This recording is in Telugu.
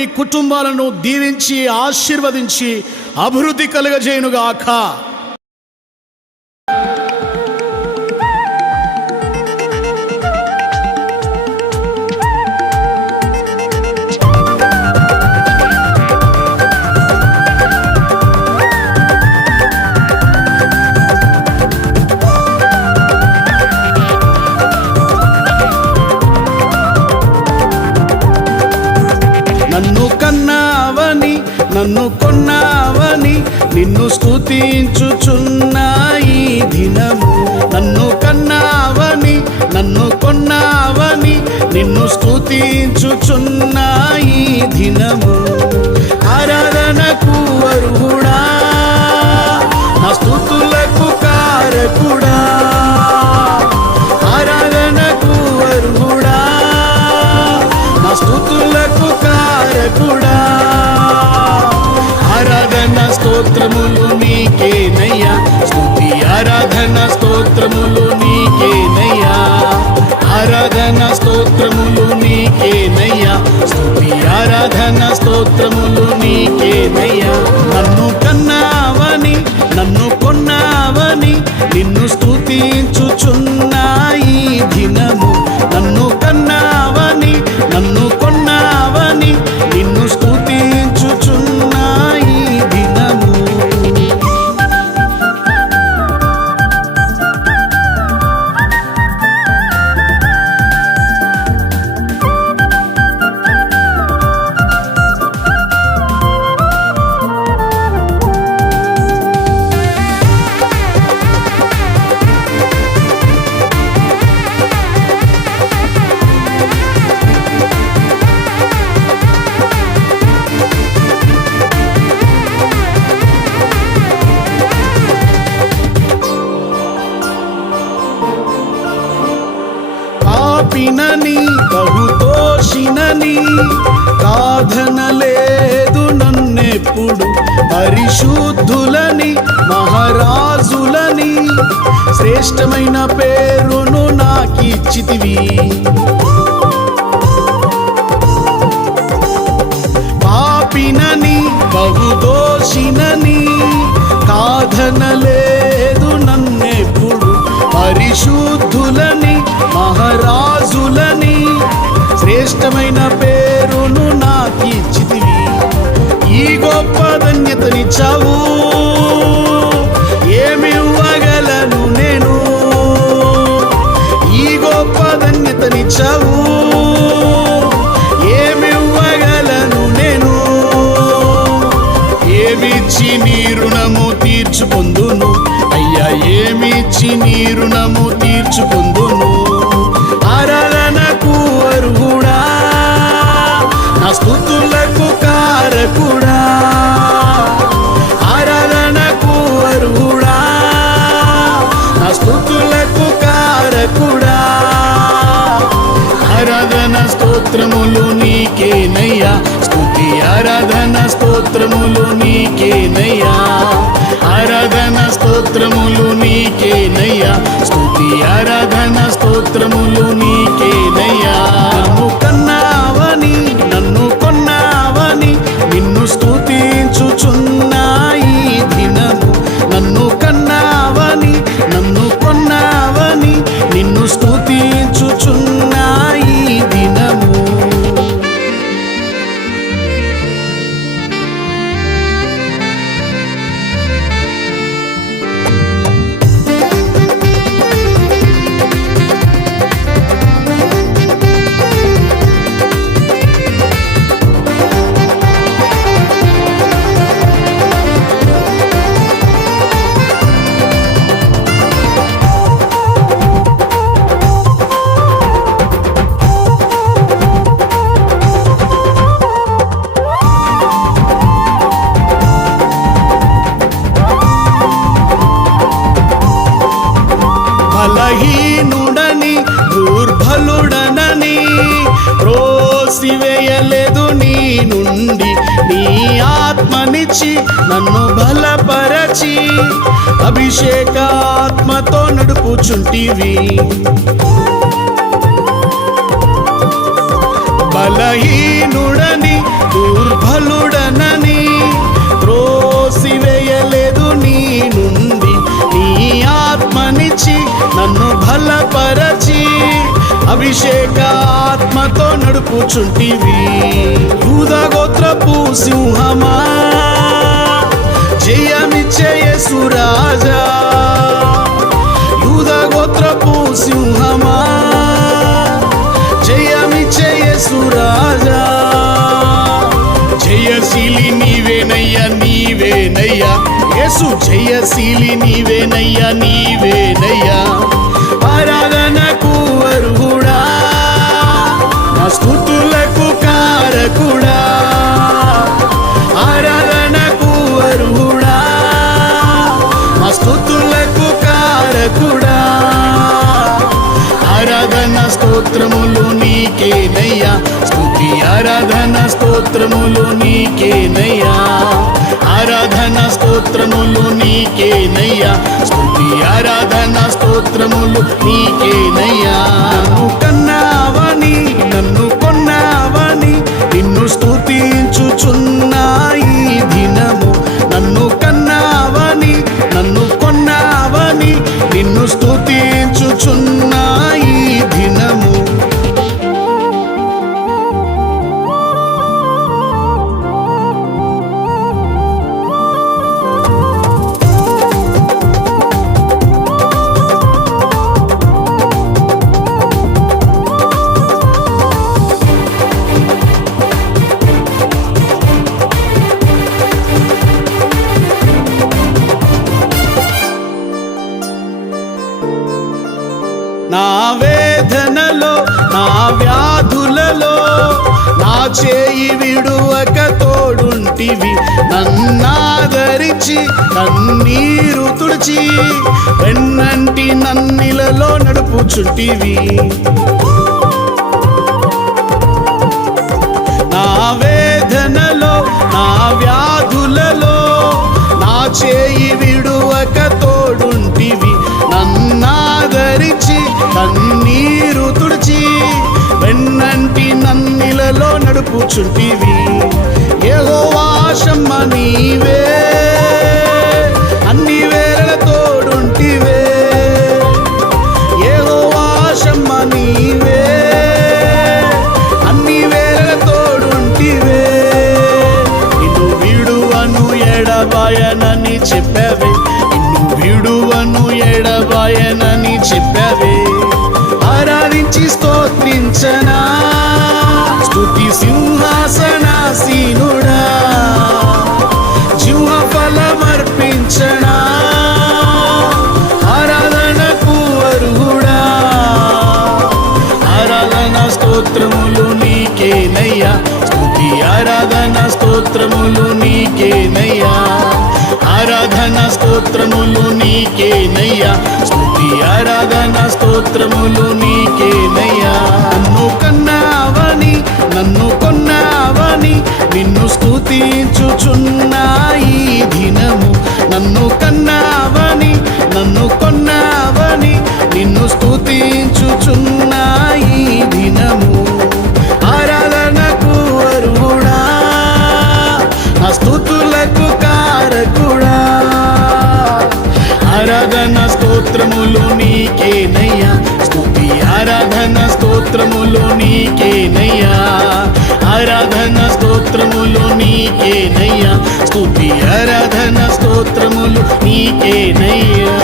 మీ కుటుంబాలను దీవించి ఆశీర్వదించి అభివృద్ధి కలుగజేయునుగాక. నన్ను కొన్నావని నిన్ను స్తుతించుచున్నా ఈ దినము. నన్ను కన్నావని నన్ను కొన్నావని నిన్ను స్తుతించుచున్నా ఈ దినము. ఆరాధనకు అర్హుడా, నా స్తుతులకు కారకుడా. ఆరాధనకు అర్హుడా, నా స్తుతులకు కారకుడా. ఆరాధన స్తోత్రములు నీకేనయ్యా, స్తుతి ఆరాధన స్తోత్రములు నీకేనయ్యా. ఆరాధన స్తోత్రములు నీకేనయ్యా, స్తుతి ఆరాధన స్తోత్రములు నీకేనయ్యా. నన్ను కన్నావని నన్ను కొన్నావని నిన్ను స్తుతించుచున్నా ఈ దినము. నన్ను కన్నావని నన్ను కొన్నావని నిన్ను స్తుతించుచున్నా ఈ దినము. పాపినని బహుదోషినని కాదనలేదు నన్నెప్పుడు. పరిశుద్ధులని మహారాజులని శ్రేష్టమైన పేరును నాకిచ్చితివి. పాపినని బహుదోషినని కాదనలేదు నన్నెప్పుడు. పరిశుద్ధులని మహారాజులని శ్రేష్టమైన పేరును నాకిచ్చితివి. ఈ గొప్ప ధన్యతనిచ్చావు, ఏమివ్వగలను నేను. ఈ గొప్ప ధన్యతనిచ్చావు, ఏమివ్వగలను నేను. ఏమిచ్చి నీ రుణము తీర్చుకొందును అయ్యా, ఏమిచ్చి నీ రుణము తీర్చుకొందును. ఆరాధనకు అర్హుడా, నా స్తుతులకు కారకుడా. ఆరాధనకు అర్హుడా, నా స్తుతులకు కారకుడా. ఆరాధన స్తోత్రములు నీకేనయ్యా, స్తుతి ఆరాధన స్తోత్రములు నీకేనయ్యా. ఆరాధన స్తోత్రములు నీకేనయ్యా, స్తుతి ఆరాధన స్తోత్రములు నీకేనయ్యా. నన్ను కన్నావని నన్ను కొన్నావని నిన్ను స్తుతించుచున్నా ఈ దినము. నన్ను కన్నావని నన్ను కొన్నావని నిన్ను స్తుతించుచున్నా ఈ దినము. బలహీనుడని దుర్బలుడనని త్రోసివేయలేదు నీ నుండి. నీ ఆత్మనిచ్చి నన్ను బలపరచి అభిషేకాత్మతో నడుపుచుంటివి. బలహీనుడని దుర్బలుడనని త్రోసివేయలేదు నీ నుండి నీ ఆత్మనిచ్చి నన్ను బలపరచి అభిషేక ఆత్మతో నడుపుచుంటివి. యూదా గోత్రపు సింహమా జయమిచ్చే యేసు రాజా, యూదా గోత్రపు సింహమా జయమిచ్చే యేసు రాజా. జయశీలి నీవేనయ్యా నీవేనయ్యా యేసు, జయశీలి నీవేనయ్యా నీవేనయ్యా. ఆరాధనకు అర్హుడా, నా స్తుతులకు కారకుడా. ఆరాధనకు అర్హుడా, నా స్తుతులకు కారకుడా. ఆరాధన స్తోత్రములు నీకేనయ్యా, స్తుతి ఆరాధన స్తోత్రములు నీకేనయ్యా. ఆరాధన స్తోత్రములు నీకేనయ్యా, స్తుతి ఆరాధన స్తోత్రములు నీకేనయ్యా. నన్ను కన్నావని నన్ను కొన్నావని నిన్ను స్తుతించుచున్నా ఈ దినము. నన్ను కన్నావని నన్ను కొన్నావని నిన్ను స్తుతించుచున్నా ఈ దినము. నా వేదనలో నా వ్యాధులలో నా చేయి విడువక తోడుంటివి. నన్నాదరించి కన్నీరు తుడిచి వెన్నంటి నన్నిలలో నడుపుచుంటివి. నా వేదనలో నా వ్యాధులలో నా చేయి విడువక తోడుంటివి. నన్నాదరించి కన్నీరు తుడిచి వెన్నంటి నన్నిలలో నడుపుచుంటివి. యెహోవా షమ్మ నీవే, అన్ని వేళల తోడుంటివే. యెహోవా షమ్మ నీవే, అన్ని వేళల తోడుంటివే. నిన్ను విడువను ఎడబాయనని చెప్పావే, నిన్ను విడువను ఎడబాయనని చెప్పావే. ఆరాధించి స్తోత్రించనా స్తుతి సింహాసనాసీనుడా, జీవ ఫలమర్పించనా ఆరాధనకు అర్హుడా. ఆరాధన స్తోత్రములు నీకేనయ్యా, స్తుతి ఆరాధన స్తోత్రములు నీకేనయ్యా. ఆరాధన స్తోత్రములు నీకేనయ్యా, స్తుతి ఆరాధన స్తోత్రములు నీకేనయ్యా. నన్ను కన్నావని నన్ను కొన్నావని నిన్ను స్తుతించుచున్నా ఈ దినము. నన్ను కన్నావని నన్ను కొన్నావని నిన్ను స్తుతించుచున్నా ఈ దినము. ఆరాధనకు అర్హుడా, నా స్తుతులకు కారకుడా. ఆరాధన స్తోత్రములు నీకేనయ్యా, స్తుతి ఆరాధన స్తోత్రములు నీకేనయ్యా. ఆరాధన స్తోత్రములు నీకేనయ్యా, స్తుతి ఆరాధన స్తోత్రములు నీకేనయ్యా.